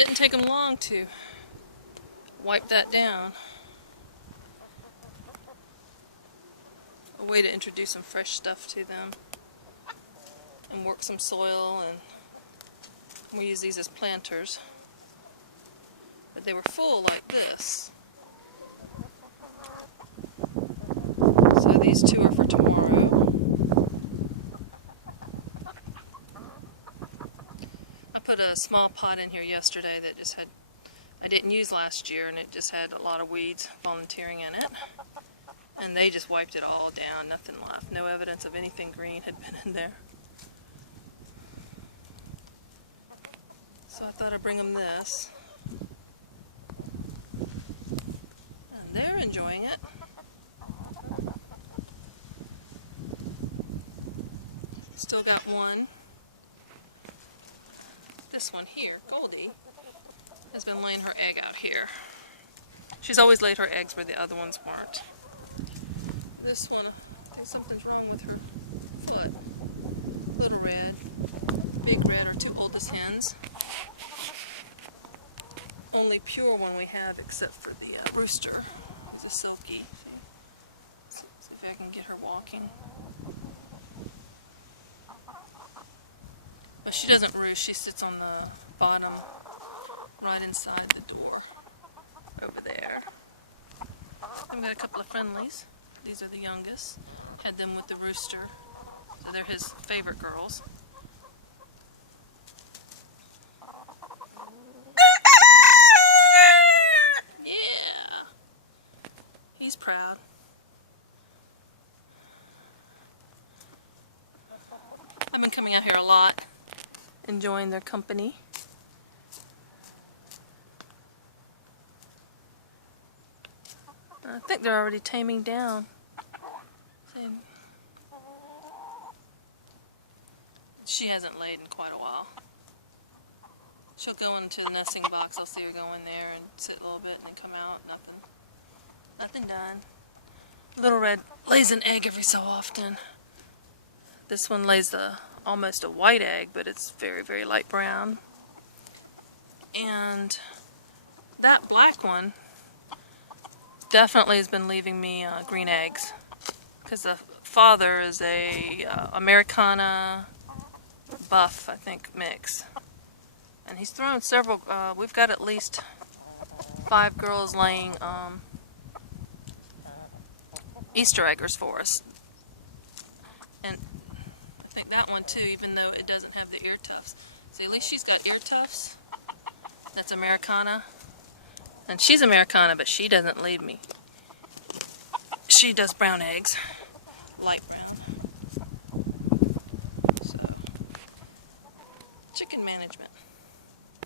Didn't take them long to wipe that down. A way to introduce some fresh stuff to them and work some soil, and we use these as planters. But they were full like this. So these two are for tomorrow. I put a small pot in here yesterday that just had, I didn't use last year, and it just had a lot of weeds volunteering in it. And they just wiped it all down, nothing left. No evidence of anything green had been in there. So I thought I'd bring them this. And they're enjoying it. Still got one. This one here, Goldie, has been laying her egg out here. She's always laid her eggs where the other ones weren't. This one, I think something's wrong with her foot. Little Red, Big Red are two oldest hens. Only pure one we have, except for the rooster. It's a Silky. See if I can get her walking. But she doesn't roost, she sits on the bottom right inside the door over there. Then we got a couple of friendlies. These are the youngest. Had them with the rooster, so they're his favorite girls. Yeah, he's proud. I've been coming out here a lot, enjoying their company. I think they're already taming down. See, she hasn't laid in quite a while. She'll go into the nesting box. I'll see her go in there and sit a little bit and then come out. Nothing done. Little Red lays an egg every so often. This one lays almost a white egg, but it's very, very light brown. And that black one definitely has been leaving me green eggs, because the father is a Americana buff, I think, mix, and he's thrown several. We've got at least 5 girls laying Easter eggers for us, and I think that one too, even though it doesn't have the ear tufts. See, at least she's got ear tufts. That's Americana. And she's Americana, but she doesn't leave me. She does brown eggs, light brown. So, chicken management.